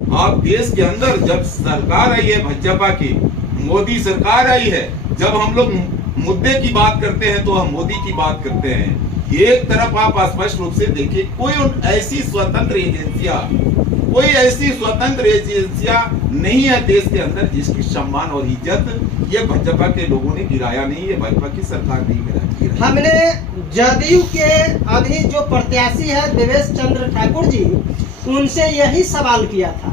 आप देश के अंदर जब सरकार आई है भाजपा की, मोदी सरकार आई है, जब हम लोग मुद्दे की बात करते हैं तो हम मोदी की बात करते हैं। एक तरफ आप स्पष्ट रूप से देखिए, कोई ऐसी स्वतंत्र एजेंसियां नहीं है देश के अंदर जिसकी सम्मान और इज्जत ये भाजपा के लोगों ने गिराया नहीं है, भाजपा की सरकार नहीं गिराई। हमने जदयू के अभी जो प्रत्याशी है देवेश चंद्र ठाकुर जी, उनसे यही सवाल किया था।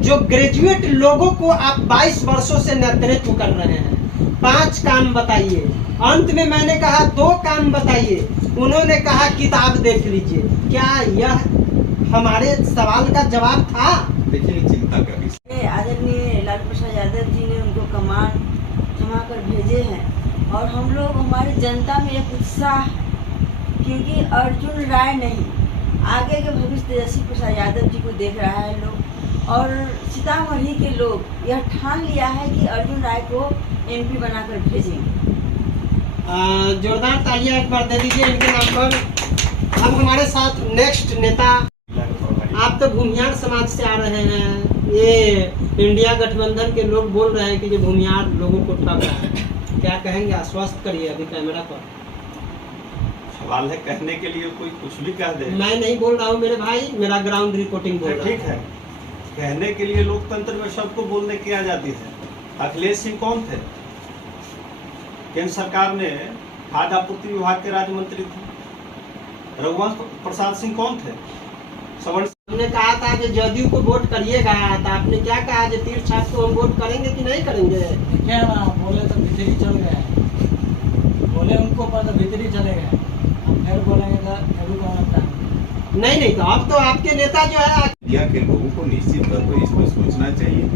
जो ग्रेजुएट लोगों को आप 22 वर्षों से नेतृत्व कर रहे हैं, 5 काम बताइए। अंत में मैंने कहा 2 काम बताइए, उन्होंने कहा किताब देख लीजिए। क्या यह हमारे सवाल का जवाब था? देखिए, चिंता का विषय। आदरणीय लालू प्रसाद यादव जी ने उनको कमान थमा कर भेजे हैं और हम लोग, हमारी जनता में एक उत्साह, क्योंकि अर्जुन राय नहीं, आगे के भविष्य तेजस्वी प्रसाद यादव जी को देख रहा है लोग, और सीतामढ़ी के लोग यह ठान लिया है कि अर्जुन राय को एमपी बनाकर भेजेंगे। जोरदार तालियां एक बार दे दीजिए इनके नाम पर। अब हमारे साथ नेक्स्ट नेता, आप तो भूमिहार समाज से आ रहे हैं। ये इंडिया गठबंधन के लोग बोल रहे हैं कि जो भूमिहार लोगों को ठग रहा है, क्या कहेंगे? आश्वस्त करिए अभी कैमरा पर। सवाल है, कहने के लिए कोई कुछ भी कह दे। मैं नहीं बोल रहा हूँ मेरे भाई, मेरा ग्राउंड रिपोर्टिंग बोल रहा है। ठीक है, कहने के लिए लोकतंत्र में सबको बोलने की आजादी है। अखिलेश सिंह कौन थे? केंद्र सरकार ने खाद्य आपूर्ति विभाग के राज्य मंत्री थे। रघुवंश प्रसाद सिंह कौन थे? हमने कहा था कि जदयू को वोट करिएगा, तो आपने क्या कहा कि तीर्थ छाप को हम वोट करेंगे कि नहीं करेंगे? क्या ना बोले तो भीतरी चल गए, बोले उनको पर तो भीतरी चले गए, हम फिर बोलेंगे तो अभी कौन आता है? नहीं, तो अब तो आपके नेता जो है इंडिया के लोगों को निश्चित तौर पर इसमें सोचना चाहिए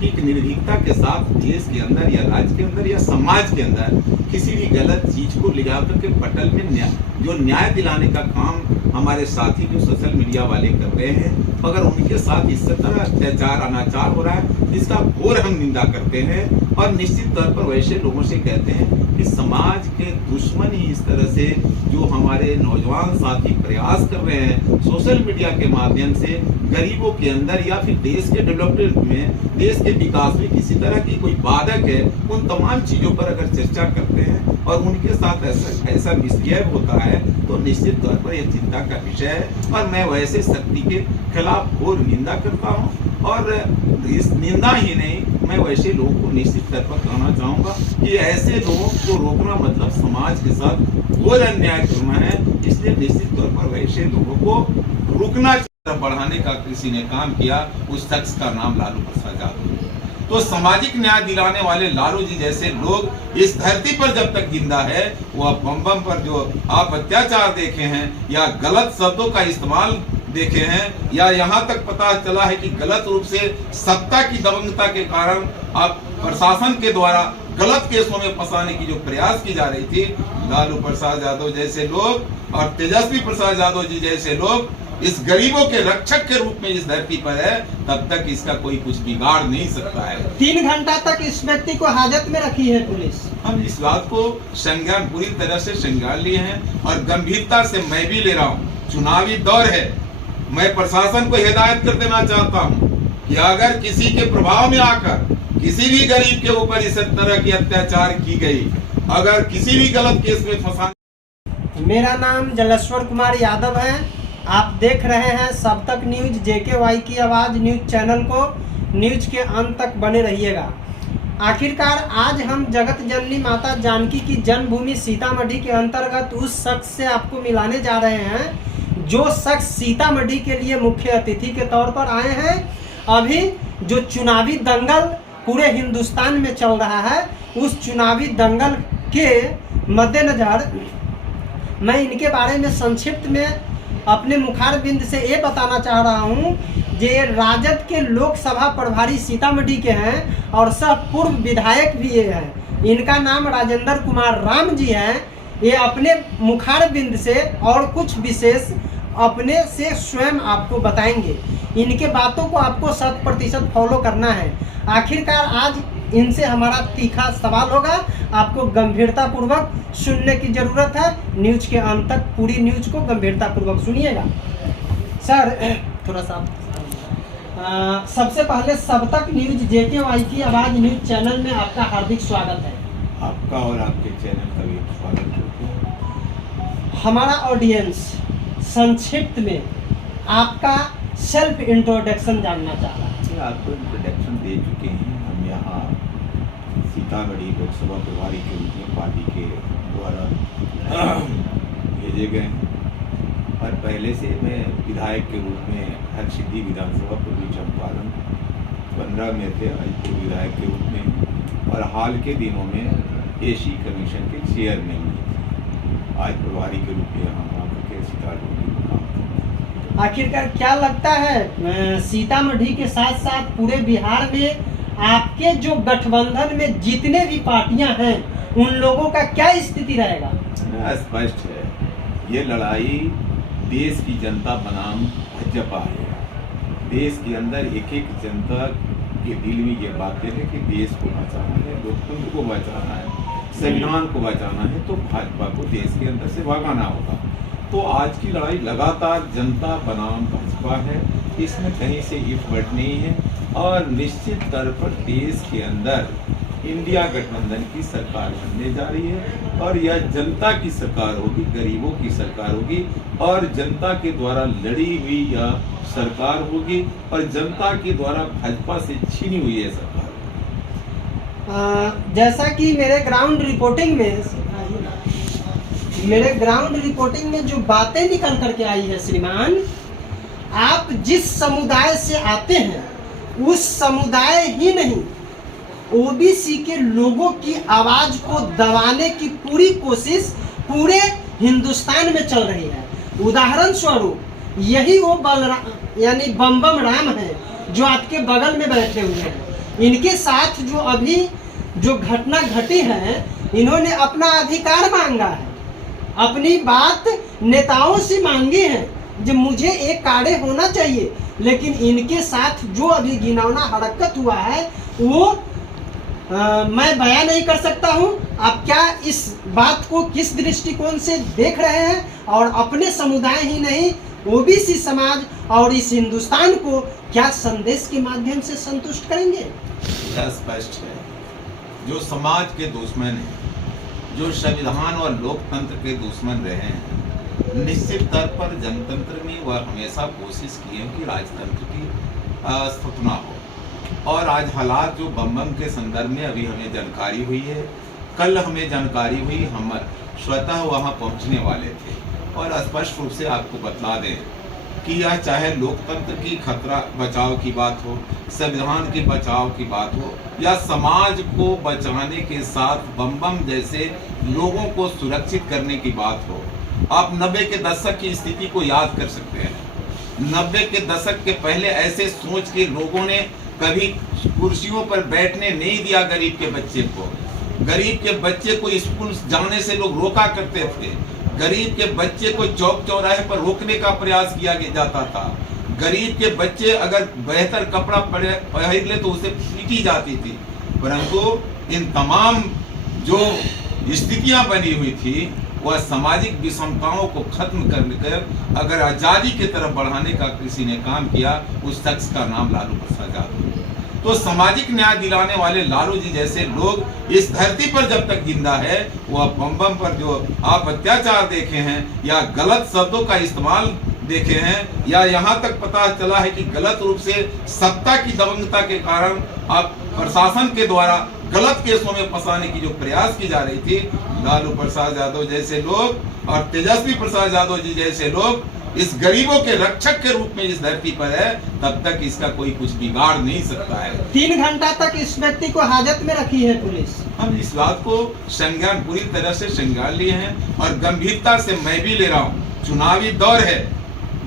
कि निर्भीकता के साथ देश के अंदर या राज्य के अंदर या समाज के अंदर किसी भी गलत चीज को ले जाकर के पटल में न्याय दिलाने का काम हमारे साथी जो सोशल मीडिया वाले कर रहे हैं, अगर उनके साथ इस तरह अत्याचार अनाचार हो रहा है, इसका घोर हम निंदा करते हैं। और निश्चित तौर पर वैसे लोगों से कहते हैं कि समाज के दुश्मन ही इस तरह से जो हमारे नौजवान साथी प्रयास कर रहे हैं सोशल मीडिया के माध्यम से गरीबों के अंदर या फिर देश के डेवलपमेंट में, देश के विकास में किसी तरह की कोई बाधक है, उन तमाम चीजों पर अगर चर्चा करते हैं और उनके साथ ऐसा मिसबिहेव होता है तो निश्चित तौर पर यह चिंता का विषय है। और मैं वैसे शक्ति के खिलाफ घोर निंदा करता हूँ, और इस निंदा ही नहीं, मैं वैसे लोगों को निश्चित तौर पर कहना चाहूंगा कि ऐसे लोगों को रोकना मतलब समाज के साथ घोर अन्याय करना है। इसलिए निश्चित तौर पर वैसे लोगों को रुकना, बढ़ाने का किसी ने काम किया, उस शख्स का नाम लालू प्रसाद यादव है। तो सामाजिक न्याय दिलाने वाले लालू जी जैसे लोग इस धरती पर जब तक जिंदा है, वो बम पर जो आप अत्याचार देखे हैं या गलत शब्दों का इस्तेमाल देखे हैं, या यहाँ तक पता चला है कि गलत रूप से सत्ता की दबंगता के कारण आप प्रशासन के द्वारा गलत केसों में फंसाने की जो प्रयास की जा रही थी, लालू प्रसाद यादव जैसे लोग और तेजस्वी प्रसाद यादव जी जैसे लोग इस गरीबों के रक्षक के रूप में इस धरती पर है, तब तक इसका कोई कुछ बिगाड़ नहीं सकता है। 3 घंटा तक इस व्यक्ति को हाजत में रखी है पुलिस। हम इस बात को संज्ञान पूरी तरह से संज्ञान लिए हैं और गंभीरता से मैं भी ले रहा हूँ। चुनावी दौर है, मैं प्रशासन को हिदायत कर देना चाहता हूँ कि अगर किसी के प्रभाव में आकर किसी भी गरीब के ऊपर इस तरह की अत्याचार की गई, अगर किसी भी गलत केस में फंसा। मेरा नाम जलेश्वर कुमार यादव है, आप देख रहे हैं सब तक न्यूज, JKY की आवाज़ न्यूज चैनल को। न्यूज के अंत तक बने रहिएगा। आखिरकार आज हम जगत जननी माता जानकी की जन्मभूमि सीतामढ़ी के अंतर्गत उस शख्स से आपको मिलाने जा रहे हैं जो शख्स सीतामढ़ी के लिए मुख्य अतिथि के तौर पर आए हैं। अभी जो चुनावी दंगल पूरे हिंदुस्तान में चल रहा है, उस चुनावी दंगल के मद्देनजर मैं इनके बारे में संक्षिप्त में अपने मुखारबिंद से ये बताना चाह रहा हूँ। ये राजद के लोकसभा प्रभारी सीतामढ़ी के हैं और सब पूर्व विधायक भी ये हैं। इनका नाम राजेंद्र कुमार राम जी हैं। ये अपने मुखारबिंद से और कुछ विशेष अपने से स्वयं आपको बताएंगे। इनके बातों को आपको 100% फॉलो करना है। आखिरकार आज इनसे हमारा तीखा सवाल होगा, आपको गंभीरता पूर्वक सुनने की जरूरत है। न्यूज के अंत तक पूरी न्यूज को गंभीरता पूर्वक सुनिएगा। सर थोड़ा सा सबसे पहले सब तक न्यूज JKY की आवाज न्यूज चैनल में आपका हार्दिक स्वागत है। आपका और आपके चैनल का भी स्वागत है। हमारा ऑडियंस संक्षिप्त में आपका सेल्फ इंट्रोडक्शन जानना चाह रहा है। आपको इंट्रोडक्शन दे चुके हैं। हम यहाँ सीतामढ़ी लोकसभा प्रभारी के रूप में पार्टी के द्वारा भेजे गए हैं और पहले से मैं विधायक के रूप में हरसिद्धि विधानसभा पूर्वी चंपारण 15 में थे, आज विधायक के रूप में, और हाल के दिनों में एसी कमीशन के चेयरमैन भी। आज प्रभारी के रूप में यहाँ आकर के सीतामढ़ी में काम करते हैं। आखिरकार क्या लगता है सीतामढ़ी के साथ साथ पूरे बिहार में आपके जो गठबंधन में जितने भी पार्टियां हैं उन लोगों का क्या स्थिति रहेगा? स्पष्ट है, ये लड़ाई देश की जनता बनाम भाजपा है। देश के अंदर एक एक जनता के दिल में ये बातें है कि देश को बचाना है, लोकतंत्र को बचाना है, संविधान को बचाना है, तो भाजपा को देश के अंदर से भगाना होगा। तो आज की लड़ाई लगातार जनता बनाम भाजपा है, इसमें कहीं से इफर्ट नहीं है और निश्चित तौर पर देश के अंदर इंडिया गठबंधन की सरकार बनने जा रही है और यह जनता की सरकार होगी, गरीबों की सरकार होगी और जनता के द्वारा लड़ी हुई यह सरकार होगी और जनता के द्वारा भाजपा से छीनी हुई यह सरकार होगी। जैसा कि मेरे ग्राउंड रिपोर्टिंग में जो बातें निकल करके आई है श्रीमान, आप जिस समुदाय से आते हैं उस समुदाय ही नहीं ओबीसी के लोगों की आवाज को दबाने की पूरी कोशिश पूरे हिंदुस्तान में चल रही है। उदाहरण स्वरूप यही वो बलराम यानी बम राम है जो आपके बगल में बैठे हुए हैं। इनके साथ जो अभी जो घटना घटी है, इन्होंने अपना अधिकार मांगा है, अपनी बात नेताओं से मांगी है जो मुझे एक कार्य होना चाहिए, लेकिन इनके साथ जो अभी घिनौना हरकत हुआ है वो मैं बयान नहीं कर सकता हूं। आप क्या इस बात को किस दृष्टिकोण से देख रहे हैं और अपने समुदाय ही नहीं ओबीसी समाज और इस हिंदुस्तान को क्या संदेश के माध्यम से संतुष्ट करेंगे? यह स्पष्ट है, जो समाज के दुश्मन हैं, जो संविधान और लोकतंत्र के दुश्मन रहे हैं, निश्चित तौर पर जनतंत्र में वह हमेशा कोशिश की है कि राजतंत्र की स्थापना हो। और आज हालात जो बम के संदर्भ में अभी हमें जानकारी हुई है, कल हमें जानकारी हुई, हम स्वतः वहां पहुंचने वाले थे और स्पष्ट रूप से आपको बतला दें कि यह चाहे लोकतंत्र की खतरा बचाव की बात हो, संविधान के बचाव की बात हो या समाज को बचाने के साथ बम जैसे लोगों को सुरक्षित करने की बात हो। आप 90 के दशक की स्थिति को याद कर सकते हैं। 90 के दशक के पहले ऐसे सोच के लोगों ने कभी कुर्सियों पर बैठने नहीं दिया गरीब के बच्चे को। गरीब के बच्चे को स्कूल जाने से लोग रोका करते थे। गरीब के बच्चे को चौक चौराहे पर रोकने का प्रयास किया जाता था। गरीब के बच्चे अगर बेहतर कपड़ा पहन ले तो उसे पीटी जाती थी। परंतु इन तमाम जो स्थितियां बनी हुई थी वह सामाजिक विषमताओं को खत्म कर अगर आजादी की तरफ बढ़ाने का किसी ने काम किया, उस शख्स का नाम लालू प्रसाद यादव। तो सामाजिक न्याय दिलाने वाले लालू जी जैसे लोग इस धरती पर जब तक जिंदा है, वह बम पर जो आप अत्याचार देखे हैं या गलत शब्दों का इस्तेमाल देखे हैं या यहाँ तक पता चला है कि गलत रूप से सत्ता की दबंगता के कारण आप प्रशासन के द्वारा गलत केसों में फंसाने की जो प्रयास की जा रही थी, लालू प्रसाद यादव जैसे लोग और तेजस्वी प्रसाद यादव जी जैसे लोग इस गरीबों के रक्षक के रूप में इस धरती पर है, तब तक इसका कोई कुछ बिगाड़ नहीं सकता है। 3 घंटा तक इस व्यक्ति को हाजत में रखी है पुलिस। हम इस बात को संज्ञान पूरी तरह से संज्ञान लिए हैं और गंभीरता से मैं भी ले रहा हूँ। चुनावी दौर है,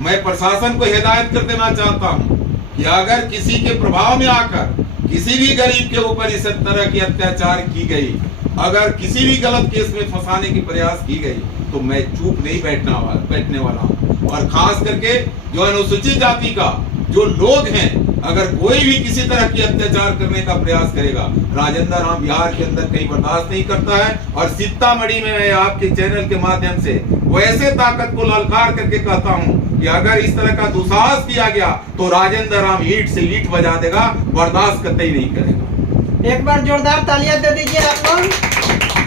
मैं प्रशासन को हिदायत कर देना चाहता हूँ कि अगर किसी के प्रभाव में आकर किसी भी गरीब के ऊपर इस तरह की अत्याचार की गई, अगर किसी भी गलत केस में फंसाने की प्रयास की गई, तो मैं चुप नहीं बैठने वाला हूँ। और खास करके जो अनुसूचित जाति का जो लोग हैं, अगर कोई भी किसी तरह की अत्याचार करने का प्रयास करेगा, राजेंद्र राम बिहार के अंदर कहीं बर्दाश्त नहीं करता है। और सीतामढ़ी में मैं आपके चैनल के माध्यम से वैसे ताकत को ललकार करके कहता हूँ कि अगर इस तरह का दुस्साहस किया गया तो राजेंद्र राम ईंट से ईंट बजा देगा, बर्दाश्त कतई नहीं करेगा। एक बार जोरदार तालियां दे दीजिए आप लोग,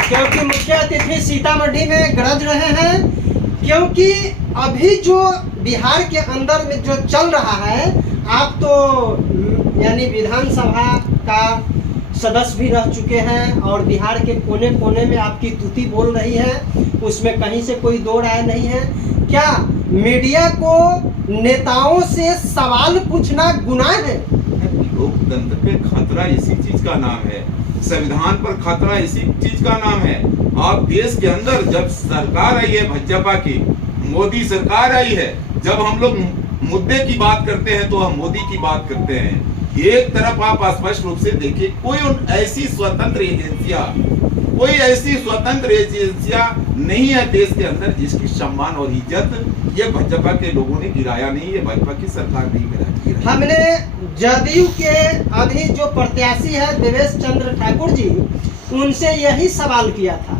क्योंकि मुख्य अतिथि सीतामढ़ी में गरज रहे हैं। क्योंकि अभी जो बिहार के अंदर में जो चल रहा है, आप तो यानी विधानसभा का सदस्य भी रह चुके हैं और बिहार के कोने कोने में आपकी तूती बोल रही है, उसमें कहीं से कोई दो राय नहीं है। क्या मीडिया को नेताओं से सवाल पूछना गुनाह है? लोकतंत्र पे खतरा इसी चीज का नाम है, संविधान पर खतरा इसी चीज का नाम है। आप देश के अंदर जब सरकार आई है भाजपा की, मोदी सरकार आई है, जब हम लोग मुद्दे की बात करते हैं तो हम मोदी की बात करते हैं। एक तरफ आप स्पष्ट रूप से देखिए, कोई ऐसी स्वतंत्र एजेंसियां नहीं है देश के अंदर जिसकी सम्मान और इज्जत ये भाजपा के लोगों ने गिराया नहीं है, भाजपा की सरकार नहीं गिराई। हमने जदयू के अभी जो प्रत्याशी है देवेश चंद्र ठाकुर जी, उनसे यही सवाल किया था।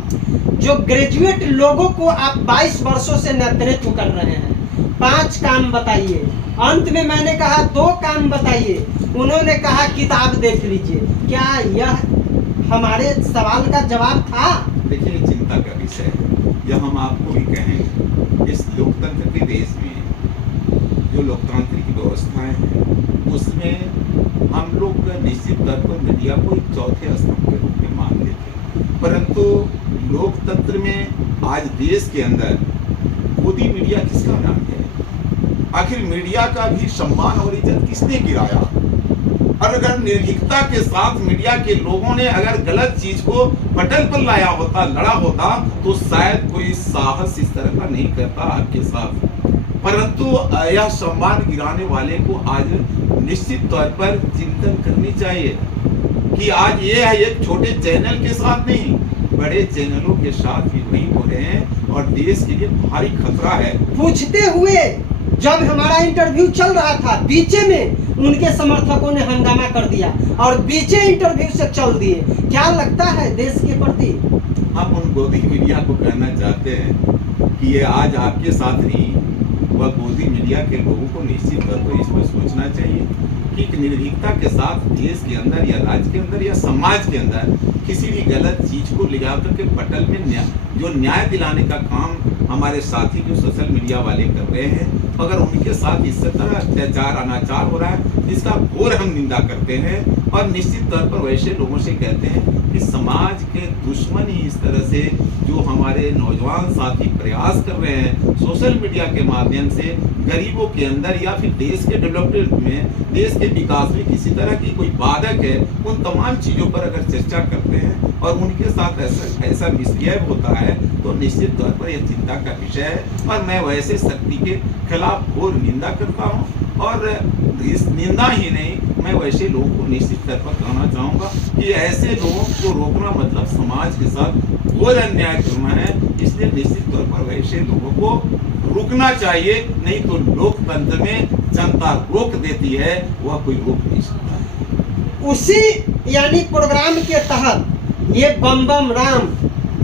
जो ग्रेजुएट लोगों को आप 22 वर्षों से नेतृत्व कर रहे हैं, 5 काम बताइए। अंत में मैंने कहा 2 काम बताइए, उन्होंने कहा किताब देख लीजिए। क्या यह हमारे सवाल का जवाब था? देखिए, चिंता का विषय है, यह हम आपको भी कहेंगे। इस लोकतंत्र के देश में जो लोकतांत्रिक व्यवस्थाएं हैं, उसमें हम लोग निश्चित तौर पर मीडिया को एक चौथे स्तंभ के रूप में मान लेते हैं, परंतु लोकतंत्र में आज देश के अंदर मोदी मीडिया किसका नाम है? आखिर मीडिया का भी सम्मान और इज्जत किसने गिराया? और अगर निर्भीकता के साथ मीडिया के लोगों ने अगर गलत चीज को पटल पर लाया होता, लड़ा होता, तो शायद कोई साहस इस तरह का नहीं करता आपके साथ। परंतु यह सम्मान गिराने वाले को आज निश्चित तौर पर चिंतन करनी चाहिए कि आज ये है एक छोटे चैनल के साथ नहीं, बड़े चैनलों के साथ भी वही हो रहे हैं और देश के लिए भारी खतरा है। पूछते हुए जब हमारा इंटरव्यू चल रहा था, बीचे में उनके समर्थकों ने हंगामा कर दिया और बीचे इंटरव्यू से चल दिए। क्या लगता है देश के प्रति? हम उन गोदी मीडिया को कहना चाहते हैं कि ये आज आपके साथ नहीं, वह गोदी मीडिया के लोगों को निश्चित तौर पर इस पर सोचना चाहिए कि निर्भीकता के साथ देश के अंदर या राज्य के अंदर या समाज के अंदर किसी भी गलत चीज को लिखा करके पटल में जो न्याय दिलाने का काम हमारे साथी जो सोशल मीडिया वाले कर रहे हैं, अगर उनके साथ इस तरह अत्याचार अनाचार हो रहा है, जिसका घोर हम निंदा करते हैं और निश्चित तौर पर वैसे लोगों से कहते हैं कि समाज के दुश्मन ही इस तरह से जो हमारे नौजवान साथी प्रयास कर रहे हैं सोशल मीडिया के माध्यम से गरीबों के अंदर या फिर देश के डेवलपमेंट में, देश के विकास में किसी तरह की कोई बाधक है, उन तमाम चीजों पर अगर चर्चा करते हैं और उनके साथ ऐसा मिसबिहेव होता है तो निश्चित तौर पर यह चिंता का विषय है। और मैं वैसे शक्ति के खिलाफ घोर निंदा करता हूँ और इस निंदा ही नहीं, मैं वैसे लोगों को निश्चित तौर पर कहना चाहूँगा कि ऐसे लोगों को रोकना मतलब समाज के साथ घोर अन्याय करना है। इसलिए निश्चित तौर पर वैसे लोगों को रुकना चाहिए, नहीं तो लोकतंत्र में जनता रोक देती है, वह कोई रोक नहीं सकता। उसी यानी प्रोग्राम के तहत ये बम बम राम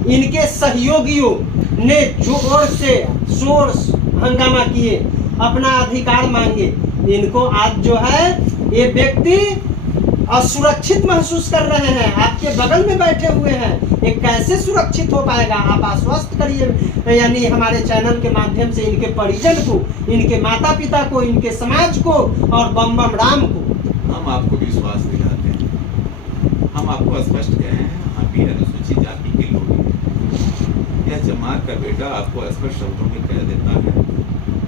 इनके सहयोगियों ने जोर से शोर हंगामा किए, अपना अधिकार मांगे। इनको आज जो है ये व्यक्ति असुरक्षित महसूस कर रहे हैं, आपके बगल में बैठे हुए हैं, ये कैसे सुरक्षित हो पाएगा? आप आश्वस्त करिए यानी हमारे चैनल के माध्यम से इनके परिजन को, इनके माता पिता को, इनके समाज को और बम बम राम को। हम आपको विश्वास दिलाते हैं, हम आपको स्पष्ट कहे हैं, हम भी अनुसूचित जाति के लोग हैं। यह जमात का बेटा आपको स्पष्ट शब्दों में कह देता है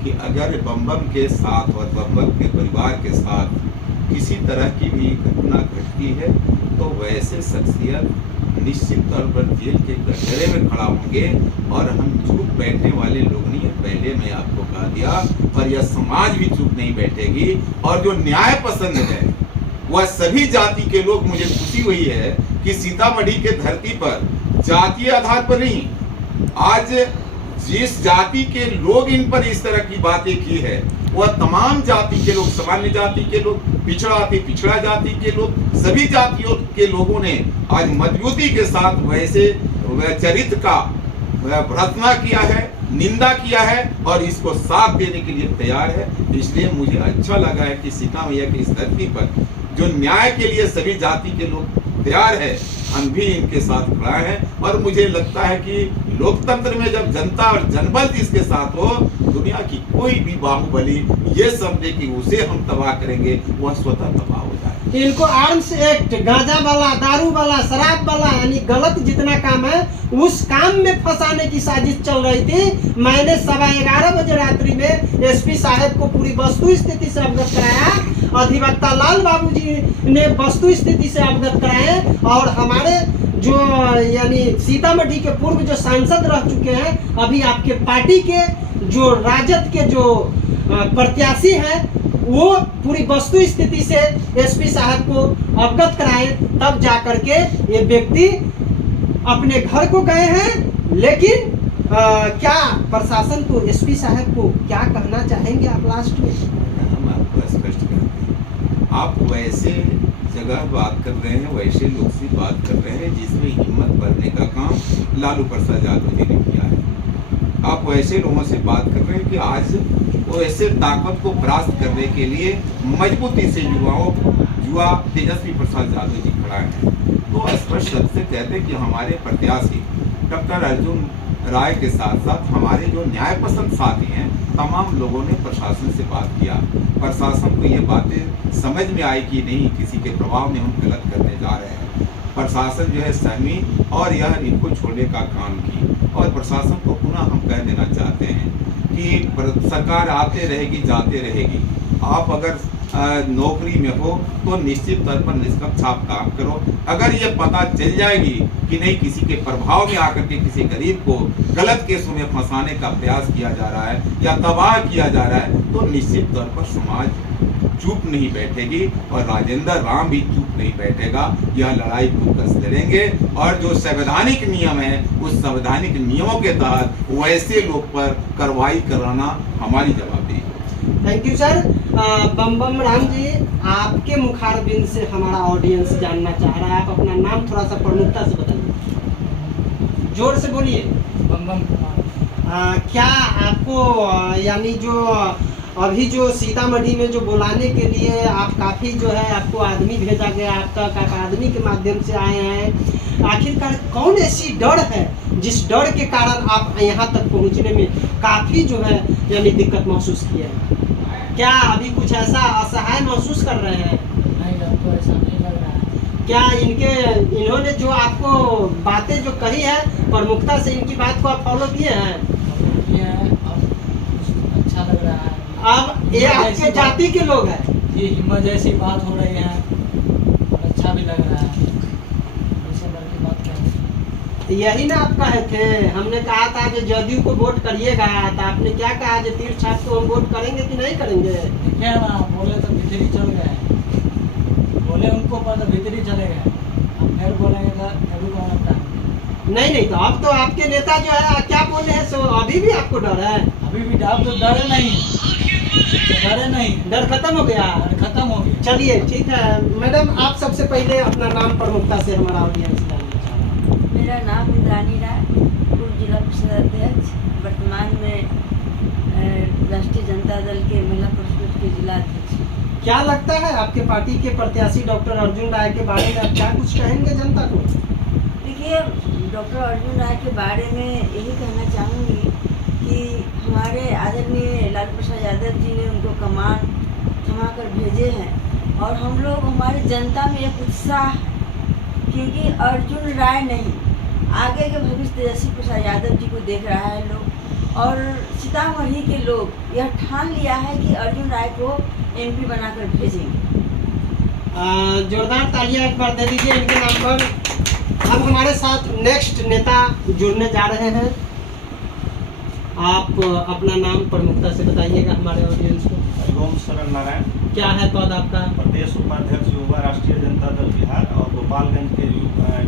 कि अगर बम बम के साथ और बम बम के परिवार के साथ किसी तरह की भी घटना घटती है तो वैसे शख्सियत निश्चित तौर पर जेल के कटघरे में खड़ा होंगे और हम चुप बैठने वाले लोग नहीं है। पहले मैं आपको कह दिया और यह समाज भी चुप नहीं बैठेगी। और जो न्याय पसंद है वह सभी जाति के लोग, मुझे खुशी हुई है कि सीतामढ़ी के धरती पर जातीय आधार पर नहीं, आज जिस जाति के लोग इन पर इस तरह की बातें की है वह तमाम जाति के लोग, सामान्य जाति के लोग, पिछड़ा जाति के लोग, सभी जातियों के लोगों ने आज मजबूती के साथ वैसे चरित्र का भर्त्सना किया है। निंदा किया है और इसको साथ देने के लिए तैयार है। इसलिए मुझे अच्छा लगा है कि सीता मैया की इस धरती पर जो न्याय के लिए सभी जाति के लोग तैयार है, हम भी इनके साथ खड़ा है। और मुझे लगता है कि लोकतंत्र में जब जनता और जनबल इसके साथ हो, दुनिया की कोई भी बाहुबली ये समझे कि उसे हम तबाह करेंगे, वह स्वतः तबाह हो जाए। इनको आर्म्स एक्ट, गांजा वाला, दारू वाला, शराब वाला, यानी गलत जितना काम है उस काम में फंसाने की साजिश चल रही थी। मैंने 11:15 बजे रात्रि में एसपी साहब को पूरी वस्तु स्थिति से अवगत कराया, अधिवक्ता लाल बाबू जी ने वस्तु स्थिति से अवगत कराए, और हमारे जो यानी सीतामढ़ी के पूर्व जो सांसद रह चुके हैं, अभी आपके पार्टी के जो राजद के जो प्रत्याशी हैं, वो पूरी वस्तु स्थिति से एसपी साहब को अवगत कराए, तब जाकर के ये व्यक्ति अपने घर को गए हैं। लेकिन क्या प्रशासन को, एसपी साहब को क्या कहना चाहेंगे आप लास्ट में? हम आपको स्पष्ट करते हैं, आप वैसे जगह बात कर रहे हैं, वैसे लोग से बात कर रहे हैं जिसमें हिम्मत भरने का काम लालू प्रसाद यादव जी ने किया है। आप वैसे लोगों से बात कर रहे हैं कि आज वो ऐसे ताकत को परास्त करने के लिए मजबूती से युवा तेजस्वी प्रसाद यादव जी खड़ा है। तो स्पष्ट शब्द से कहते हैं कि हमारे प्रत्याशी डॉक्टर अर्जुन राय के साथ साथ हमारे जो न्याय पसंद साथी हैं, तमाम लोगों ने प्रशासन से बात किया। प्रशासन को ये बातें समझ में आई कि नहीं, किसी के प्रभाव में हम गलत करने जा रहे हैं। प्रशासन जो है सहमी और यह इनको छोड़ने का काम की। और प्रशासन को पुनः हम कह देना चाहते हैं कि सरकार आते रहेगी, जाते रहेगी। आप अगर नौकरी में हो तो निश्चित तौर पर निष्पक्ष आप काम करो। अगर ये पता चल जाएगी कि नहीं, किसी के प्रभाव में आकर के किसी गरीब को गलत केसों में फंसाने का प्रयास किया जा रहा है या तबाह किया जा रहा है, तो निश्चित तौर पर समाज चुप नहीं बैठेगी और राजेंद्र राम भी चुप नहीं बैठेगा। यह लड़ाई खुदकश लड़ेंगे और जो संवैधानिक नियम है, उस संवैधानिक नियमों के तहत वैसे लोग पर कार्रवाई कराना हमारी जवाबदेही है। Thank you sir. Bam Bam Ram ji, आपके मुखारबिंद से हमारा ऑडियंस जानना चाह रहा है, आप अपना नाम थोड़ा सा प्रमुखता से बताइए, जोर से बोलिए। बम बम कुमार। क्या आपको यानी जो अभी जो सीतामढ़ी में जो बुलाने के लिए आप काफ़ी जो है आपको आदमी भेजा गया, आप तक आप आदमी के माध्यम से आए हैं, आखिरकार कौन ऐसी डर है जिस डर के कारण आप यहाँ तक पहुँचने में काफ़ी जो है यानी दिक्कत महसूस किया है? क्या अभी कुछ ऐसा असहाय महसूस कर रहे हैं? नहीं, हमको ऐसा नहीं लग रहा है। क्या इन्होंने जो आपको बातें जो कही है, प्रमुखता से इनकी बात को आप फॉलो किए हैं? ये है, अब कुछ अच्छा लग रहा है। अब ये आपके जाति के लोग हैं, ये हिम्मत जैसी बात हो रही है और अच्छा भी लग रहा है। ऐसे करके बात कर रहे हैं। यही ना आप कहे थे, हमने कहा था कि जदयू को वोट करिएगा, तो आपने क्या कहा कि तीर छाप को हम वोट करेंगे कि नहीं करेंगे? क्या ना बोले तो भीतरी चल गए, बोले उनको पर तो भीतरी चले गए, हम फिर बोलेंगे तो अभी कौन लगता है? नहीं, तो अब तो आपके नेता जो है क्या बोले हैं, सो अभी भी आपको डर है? अभी भी डाल तो डरे नहीं, डर खत्म हो गया? खत्म हो गया। चलिए ठीक है मैडम, आप सबसे पहले अपना नाम प्रमुखता से हमारा ऑडियंस जानना चाह रहा है। मेरा नाम इंद्रानी राय, पूर्व जिला परिषद अध्यक्ष, वर्तमान में राष्ट्रीय जनता दल के महिला परिषद के जिला अध्यक्ष। क्या लगता है आपके पार्टी के प्रत्याशी डॉक्टर अर्जुन राय के बारे में आप क्या कुछ कहेंगे जनता को? देखिए, डॉक्टर अर्जुन राय के बारे में यही कहना चाहूँगी कि हमारे आदरणीय लालू प्रसाद यादव जी ने उनको कमान थमा कर भेजे हैं और हम लोग, हमारी जनता में एक उत्साह है, क्योंकि अर्जुन राय नहीं, आगे के भविष्य तेजस्वी प्रसाद यादव जी को देख रहा है लोग, और सीतामढ़ी के लोग यह ठान लिया है कि अर्जुन राय को एमपी बनाकर भेजेंगे। जोरदार तालियां एक बार दे दीजिए इनके नाम पर। अब हमारे साथ नेक्स्ट नेता जुड़ने जा रहे हैं, आप अपना नाम प्रमुखता से बताइएगा हमारे ऑडियंस को। हरिओम शरण नारायण, क्या है पद आपका? प्रदेश उपाध्यक्ष युवा राष्ट्रीय जनता दल बिहार और गोपालगंज के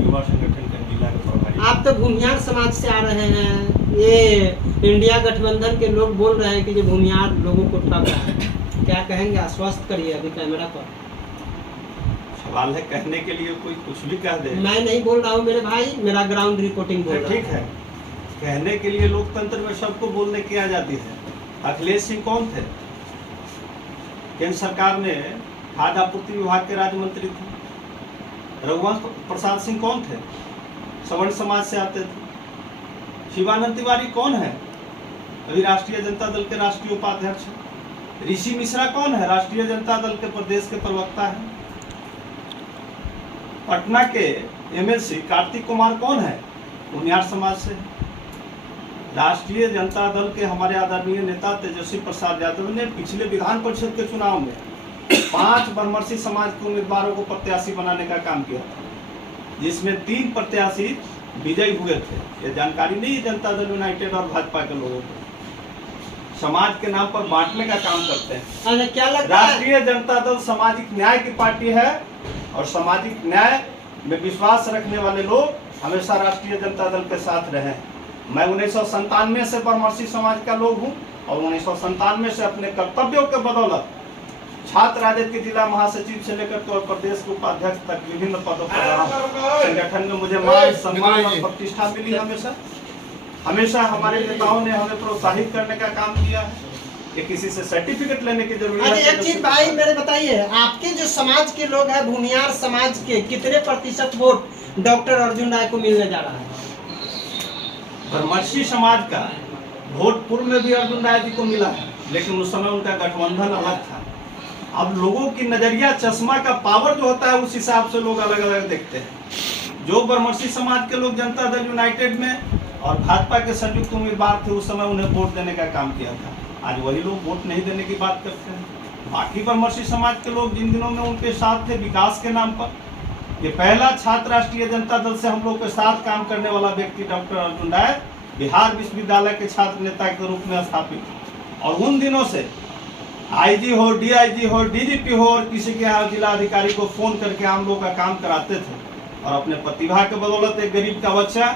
युवा संगठन के जिला के प्रभारी। आप तो भूमिहार समाज से आ रहे हैं, ये इंडिया गठबंधन के लोग बोल रहे हैं कि ये भूमिहार लोगों को ठग रहा है, क्या कहेंगे? आश्वस्त करिए अभी कैमरा पर। सवाल है, कहने के लिए कोई कुछ भी कह दे। मैं नहीं बोल रहा हूँ मेरे भाई, मेरा ग्राउंड रिपोर्टिंग बोल रहा ठीक है, कहने के लिए लोकतंत्र में सबको बोलने की आजादी है। अखिलेश सिंह कौन थे? केंद्र सरकार में खाद्य आपूर्ति विभाग के राज्य मंत्री थे। रघुवंश प्रसाद सिंह कौन थे? सवर्ण समाज से आते थे। शिवानंद तिवारी कौन है? अभी राष्ट्रीय जनता दल के राष्ट्रीय उपाध्यक्ष हैं। ऋषि मिश्रा कौन है? राष्ट्रीय जनता दल के प्रदेश के प्रवक्ता हैं। पटना के एमएलसी कार्तिक कुमार कौन है? उनियार समाज से। राष्ट्रीय जनता दल के हमारे आदरणीय नेता तेजस्वी प्रसाद यादव ने पिछले विधान परिषद के चुनाव में 5 बनमर्सी समाज के उम्मीदवारों को प्रत्याशी बनाने का काम किया था, जिसमें 3 प्रत्याशी विजयी हुए थे। ये जानकारी नहीं है जनता दल यूनाइटेड और भाजपा के लोगों को। समाज के नाम पर बांटने का काम करते हैं। अच्छा, क्या लगता है? राष्ट्रीय जनता दल सामाजिक न्याय की पार्टी है और सामाजिक न्याय में विश्वास रखने वाले लोग हमेशा राष्ट्रीय जनता दल के साथ रहे। मैं 1997 से परमर्शी समाज का लोग हूँ और 1997 से अपने कर्तव्यों के बदौलत छात्र राजद के जिला महासचिव से लेकर के और प्रदेश के उपाध्यक्ष तक विभिन्न पदों पर रहा हूँ। संगठन में मुझे मान सम्मान और प्रतिष्ठा मिली। हमेशा हमारे नेताओं ने हमें प्रोत्साहित करने का काम किया है। ये किसी से सर्टिफिकेट लेने की जरूरत अच्छा, एक चीज भाई मेरे बताइए, आपके जो समाज के लोग हैं भूमियार समाज के, कितने प्रतिशत वोट डॉक्टर अर्जुन राय को मिलने जा रहा है? ब्रह्मर्षि समाज का वोट पूर्व में भी अर्जुन राय जी को मिला है, लेकिन उस समय उनका गठबंधन अलग था। अब लोगों की नजरिया, चश्मा का पावर जो होता है, उस हिसाब से लोग अलग अलग देखते हैं। जो ब्रह्मर्षि समाज के लोग जनता दल यूनाइटेड में और भाजपा के संयुक्त उम्मीदवार थे, उस समय उन्हें वोट देने का काम किया था। आज वही लोग वोट नहीं देने की बात करते हैं। बाकी ब्रह्मर्षि समाज के लोग जिन दिनों में उनके साथ थे विकास के नाम पर, ये पहला छात्र राष्ट्रीय जनता दल से हम लोग के साथ काम करने वाला व्यक्ति डॉक्टर अर्जुन राय बिहार विश्वविद्यालय के छात्र नेता के रूप में स्थापित। और उन दिनों से आईजी हो, डीआईजी हो, डीजीपी हो और किसी के यहाँ जिला अधिकारी को फोन करके हम लोग का काम कराते थे। और अपने प्रतिभा के बदौलत एक गरीब का बच्चा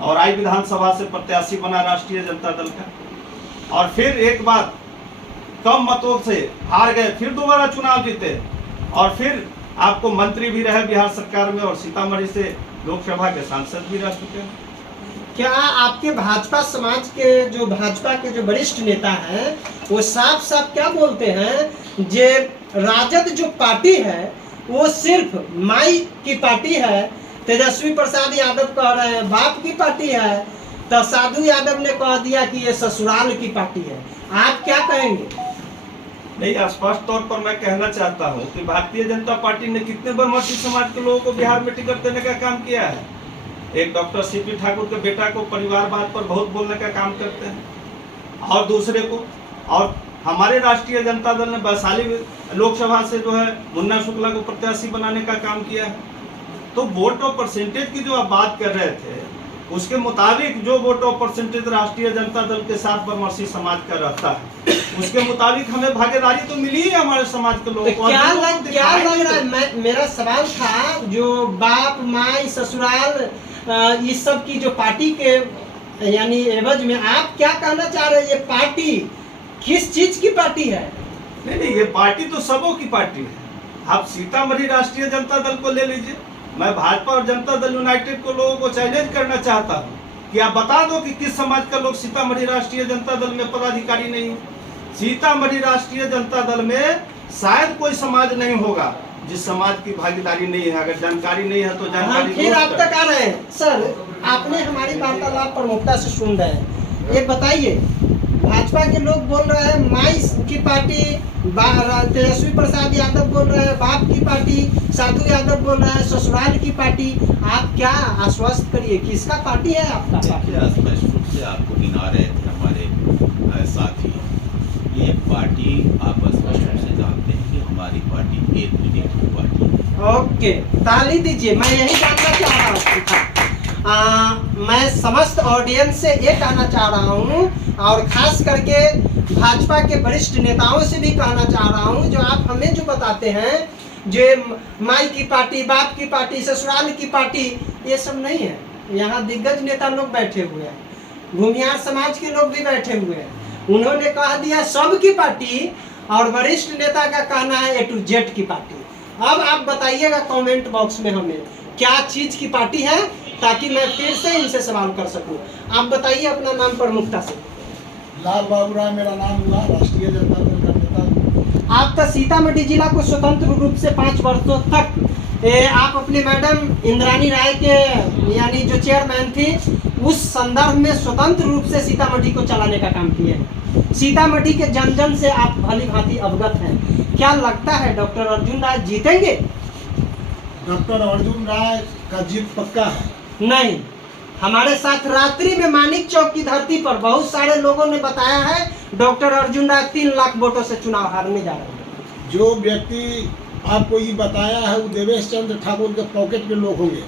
और आई विधानसभा से प्रत्याशी बना राष्ट्रीय जनता दल का। और फिर एक बार कम मतों से हार गए, फिर दोबारा चुनाव जीते और फिर आपको मंत्री भी रहे बिहार सरकार में और सीतामढ़ी से लोकसभा के सांसद भी रह चुके हैं। क्या आपके भाजपा समाज के जो भाजपा के जो वरिष्ठ नेता हैं वो साफ साफ क्या बोलते हैं, जे राजद जो पार्टी है वो सिर्फ माई की पार्टी है। तेजस्वी प्रसाद यादव कह रहे हैं बाप की पार्टी है, तो साधु यादव ने कह दिया कि ये ससुराल की पार्टी है। आप क्या कहेंगे? नहीं, स्पष्ट तौर पर मैं कहना चाहता हूं कि भारतीय जनता पार्टी ने कितने ब्रह्मर्षि समाज के लोगों को बिहार में टिकट देने का काम किया है। एक डॉक्टर सीपी ठाकुर के बेटा को परिवारवाद पर बहुत बोलने का काम करते हैं और दूसरे को, और हमारे राष्ट्रीय जनता दल ने वैशाली लोकसभा से जो है मुन्ना शुक्ला को प्रत्याशी बनाने का काम किया है। तो वोट ऑफ परसेंटेज की जो आप बात कर रहे थे, उसके मुताबिक जो वोट ऑफ परसेंटेज राष्ट्रीय जनता दल के साथ ब्रह्मर्षि समाज का रहता है, उसके मुताबिक हमें भागीदारी तो मिली है हमारे समाज के लोगों को। क्या लग रहा है? मेरा सवाल था जो बाप माई ससुराल इस सब की जो पार्टी के यानी एवज में आप क्या कहना चाह रहे हैं? ये पार्टी किस चीज की पार्टी है? नहीं, ये पार्टी तो सबों की पार्टी है। आप सीतामढ़ी राष्ट्रीय जनता दल को ले लीजिए। मैं भाजपा और जनता दल यूनाइटेड को लोगों को चैलेंज करना चाहता हूँ कि आप बता दो कि किस समाज का लोग सीतामढ़ी राष्ट्रीय जनता दल में पदाधिकारी नहीं हो। सीतामढ़ी राष्ट्रीय जनता दल में शायद कोई समाज नहीं होगा जिस समाज की भागीदारी नहीं है। अगर जानकारी नहीं है तो जानकारी फिर आप तक आ रहे हैं। सर, आपने हमारी वार्तालाप प्रमुखता से सुन रहे हैं। ये बताइए, भाजपा के लोग बोल रहे हैं माई की पार्टी, तेजस्वी प्रसाद यादव बोल रहे हैं बाप की पार्टी, साधु यादव बोल रहे हैं ससुराल की पार्टी। आप क्या आश्वस्त करिए, किसका पार्टी है आपका? स्पष्ट रूप से आपको गिना रहे थे हमारे साथी। ये पार्टी आप स्पष्ट रूप से जानते हैं कि हमारी पार्टी एक यूनिट की पार्टी है। ओके, ताली दीजिए। मैं यही जानना चाह रहा था। मैं समस्त ऑडियंस से ये कहना चाह रहा हूँ और खास करके भाजपा के वरिष्ठ नेताओं से भी कहना चाह रहा हूँ, जो आप हमें जो बताते हैं जो माई की पार्टी, बाप की पार्टी, ससुराल की पार्टी, ये सब नहीं है। यहाँ दिग्गज नेता लोग बैठे हुए हैं, भूमियार समाज के लोग भी बैठे हुए हैं। उन्होंने कह दिया सब की पार्टी और वरिष्ठ नेता का कहना है A to Z की पार्टी। अब आप बताइएगा कमेंट बॉक्स में हमें क्या चीज की पार्टी है, ताकि मैं फिर से इनसे सवाल कर सकूं। आप बताइए अपना नाम प्रमुखता से। लाल बाबू राय मेरा नाम हुआ, राष्ट्रीय जनता दल का नेता। आप तो सीतामढ़ी जिला को स्वतंत्र रूप से 5 वर्षों तक आप अपने मैडम इंद्रानी राय के यानी जो चेयरमैन थी उस संदर्भ में स्वतंत्र रूप से सीतामढ़ी को चलाने का काम किए हैं। सीतामढ़ी के जन जन से आप भली भांति अवगत हैं। क्या लगता है डॉक्टर अर्जुन राय जीतेंगे? डॉक्टर अर्जुन राय का जीत पक्का है। नहीं, हमारे साथ रात्रि में मानिक चौक की धरती पर बहुत सारे लोगों ने बताया है डॉक्टर अर्जुन राय 3 लाख वोटों से चुनाव हारने जा रहे हैं। जो व्यक्ति आपको ये बताया है वो देवेश चंद्र ठाकुर के पॉकेट के लोग होंगे।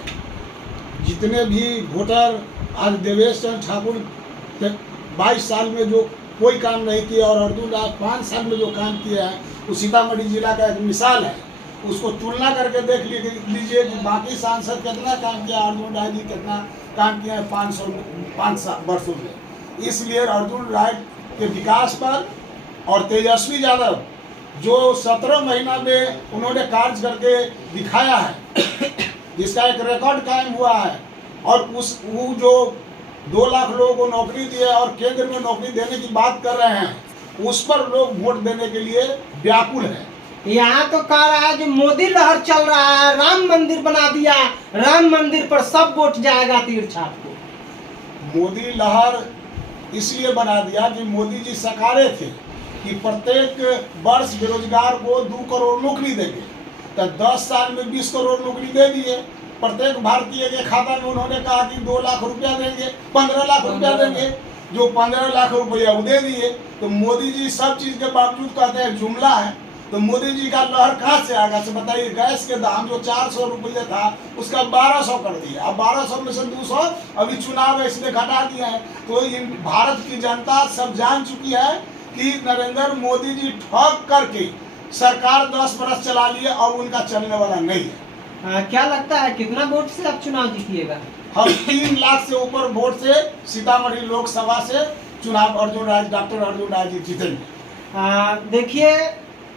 जितने भी वोटर आज देवेश चंद्र ठाकुर 22 साल में जो कोई काम नहीं किया और अर्जुन राय 5 साल में जो काम किया है वो सीतामढ़ी जिला का एक मिसाल है। उसको तुलना करके देख लीजिए कि बाकी सांसद कितना काम किया, अर्जुन राय जी कितना काम किया है 5 वर्षों में। इसलिए अर्जुन राय के विकास पर और तेजस्वी यादव जो 17 महीना में उन्होंने कार्य करके दिखाया है, जिसका एक रिकॉर्ड कायम हुआ है, और वो जो 2 लाख लोगों को नौकरी दिया और केंद्र में नौकरी देने की बात कर रहे हैं, उस पर लोग वोट देने के लिए व्याकुल है। यहाँ तो कह रहा है जो मोदी लहर चल रहा है, राम मंदिर बना दिया, राम मंदिर पर सब वोट जाएगा तीर छाप को। मोदी लहर इसलिए बना दिया कि मोदी जी सकारे थे कि प्रत्येक वर्ष बेरोजगार को 2 करोड़ नौकरी देंगे, तो 10 साल में 20 करोड़ नौकरी दे दिए। प्रत्येक भारतीय के खाता में उन्होंने कहा कि 2 लाख रुपया देंगे, 15 लाख रुपया देंगे, जो 15 लाख रुपया वो दे दिए। तो मोदी जी सब चीज के बावजूद कहते हैं जुमला है, तो मोदी जी का लहर कहाँ से आएगा? से बताइए। गैस के दाम जो 400 रुपये था उसका 1200 कर दिया, अब 1200 में से 200 अभी चुनाव है इसलिए घटा दिया है। तो इन भारत की जनता सब जान चुकी है कि नरेंद्र मोदी जी ठग करके सरकार 10 बरस चला लिए, अब उनका चलने वाला नहीं है। क्या लगता है कितना वोट से आप चुनाव जीतिएगा? हम 3 लाख से ऊपर वोट से सीतामढ़ी लोकसभा से चुनाव डॉक्टर अर्जुन राय जी जीतेंगे। देखिए,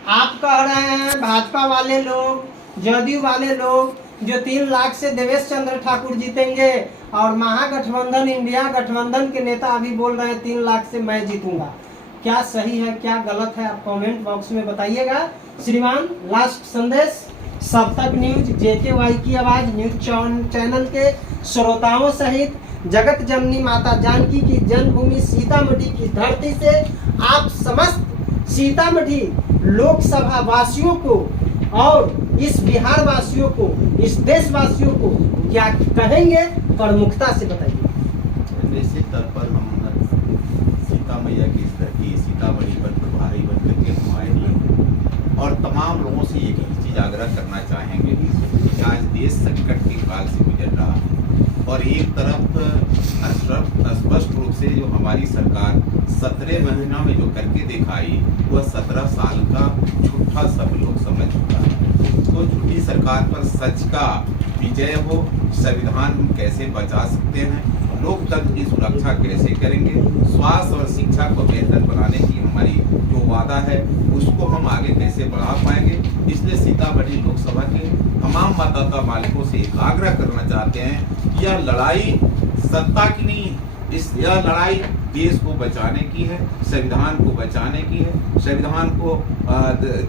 आप कह रहे हैं भाजपा वाले लोग, जदयू वाले लोग जो 3 लाख से देवेश चंद्र ठाकुर जीतेंगे, और महागठबंधन इंडिया गठबंधन के नेता अभी बोल रहे हैं 3 लाख से मैं जीतूंगा। क्या सही है क्या गलत है, आप कमेंट बॉक्स में बताइएगा। श्रीमान, लास्ट संदेश सब तक न्यूज JKY की आवाज न्यूज चैनल के श्रोताओं सहित जगत जननी माता जानकी की जन्मभूमि सीतामढ़ी की धरती से आप समस्त सीतामढ़ी लोकसभा वासियों को और इस बिहार वासियों को, इस देशवासियों को क्या कहेंगे, प्रमुखता से बताइए। निश्चित तौर पर हम सीता मैया की इस धरती सीतामढ़ी पर प्रभारी बनकर के हम आए और तमाम लोगों से एक ही चीज आग्रह करना चाहेंगे कि आज देश संकट के काल से गुजर रहा है, और एक तरफ स्पष्ट रूप से जो हमारी सरकार 17 महीना में जो करके दिखाई वह 17 साल का झूठा सब लोग समझ चुका है। तो झूठी सरकार पर सच का विजय हो। संविधान हम कैसे बचा सकते हैं, लोकतंत्र की सुरक्षा कैसे करेंगे, स्वास्थ्य और शिक्षा को बेहतर बनाने की हमारी जो वादा है उसको हम आगे कैसे बढ़ा पाएंगे। इसलिए सीतामढ़ी लोकसभा के तमाम मतदाता मालिकों से एक आग्रह करना चाहते हैं, यह लड़ाई सत्ता की नहीं है, यह लड़ाई देश को बचाने की है, संविधान को बचाने की है, संविधान को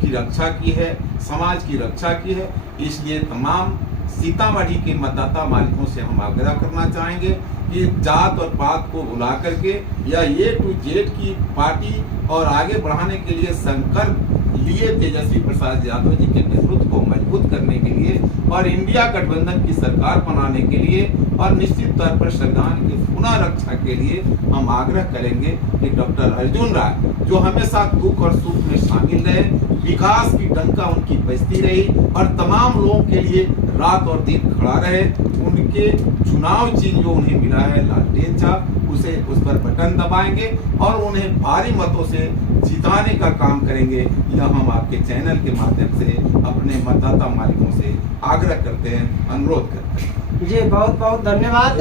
की रक्षा की है, समाज की रक्षा की है। इसलिए तमाम सीतामढ़ी के मतदाता मालिकों से हम आग्रह करना चाहेंगे कि जात और पात को भुला करके या A to Z की पार्टी और आगे बढ़ाने के लिए संकल्प लिए तेजस्वी प्रसाद यादव जी के नेतृत्व को मजबूत करने के लिए और इंडिया गठबंधन की सरकार बनाने के लिए और निश्चित तौर पर संविधान की पुनः रक्षा के लिए हम आग्रह करेंगे कि डॉक्टर अर्जुन राय जो हमेशा दुख और सुख में शामिल रहे, विकास की डंका उनकी बजती रही और तमाम लोगों के लिए रात और दिन खड़ा रहे। उनके चुनाव चिन्ह जो उन्हें मिला है लालटेन छाप, उसे उस पर बटन दबाएंगे और उन्हें भारी मतों से जिताने का काम करेंगे। यह हम आपके चैनल के माध्यम से अपने मतदाता मालिकों से आग्रह करते हैं, अनुरोध करते हैं। जी बहुत बहुत धन्यवाद।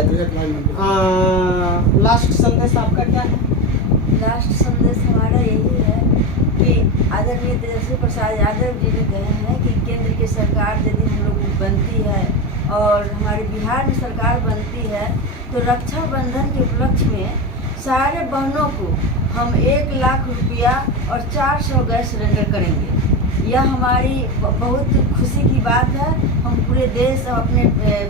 लास्ट संदेश आपका क्या है? लास्ट संदेश हमारा यही है कि आदरणीय तेजस्वी प्रसाद यादव जी ने कहे हैं कि केंद्र की सरकार यदि हम लोग बनती है और हमारे बिहार में सरकार बनती है, तो रक्षाबंधन के उपलक्ष्य में सारे बहनों को हम 1 लाख रुपया और 400 गैस सिलेंडर करेंगे। यह हमारी बहुत खुशी की बात है। हम पूरे देश और अपने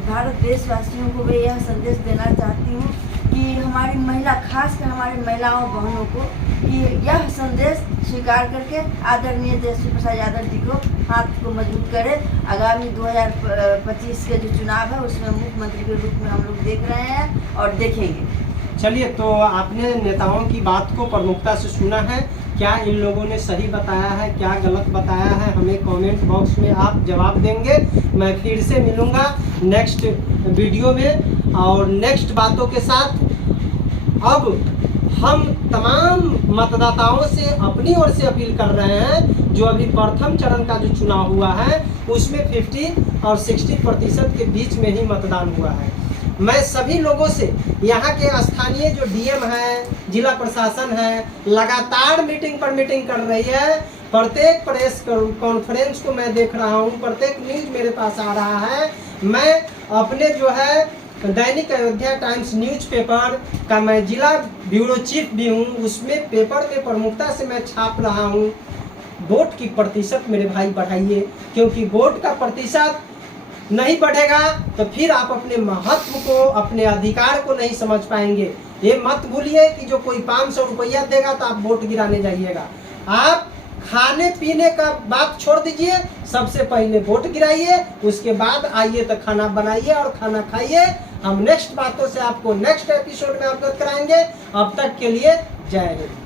भारत देशवासियों को भी यह संदेश देना चाहती हूँ कि हमारी महिला, खासकर हमारी महिलाओं बहनों को, कि यह संदेश स्वीकार करके आदरणीय तेजस्वी प्रसाद यादव जी को हाथ को मजबूत करें। आगामी 2025 के जो चुनाव है उसमें मुख्यमंत्री के रूप में हम लोग देख रहे हैं और देखेंगे। चलिए, तो आपने नेताओं की बात को प्रमुखता से सुना है। क्या इन लोगों ने सही बताया है, क्या गलत बताया है, हमें कमेंट बॉक्स में आप जवाब देंगे। मैं फिर से मिलूँगा नेक्स्ट वीडियो में और नेक्स्ट बातों के साथ। अब हम तमाम मतदाताओं से अपनी ओर से अपील कर रहे हैं, जो अभी प्रथम चरण का जो चुनाव हुआ है उसमें 50 और 60% के बीच में ही मतदान हुआ है। मैं सभी लोगों से, यहाँ के स्थानीय जो डीएम है, जिला प्रशासन है, लगातार मीटिंग पर मीटिंग कर रही है। प्रत्येक प्रेस कॉन्फ्रेंस को मैं देख रहा हूँ, प्रत्येक न्यूज मेरे पास आ रहा है। मैं अपने जो है दैनिक अयोध्या टाइम्स न्यूज़पेपर का मैं जिला ब्यूरो चीफ भी हूँ, उसमें पेपर में प्रमुखता से मैं छाप रहा हूँ। वोट की प्रतिशत मेरे भाई बढ़ाइए, क्योंकि वोट का प्रतिशत नहीं बढ़ेगा तो फिर आप अपने महत्व को, अपने अधिकार को नहीं समझ पाएंगे। ये मत भूलिए कि जो कोई 500 रुपया देगा तो आप वोट गिराने जाइएगा। आप खाने पीने का बात छोड़ दीजिए, सबसे पहले वोट गिराइए, उसके बाद आइए तो खाना बनाइए और खाना खाइए। हम नेक्स्ट बातों से आपको नेक्स्ट एपिसोड में अवगत कराएंगे। अब तक के लिए जय हिंद।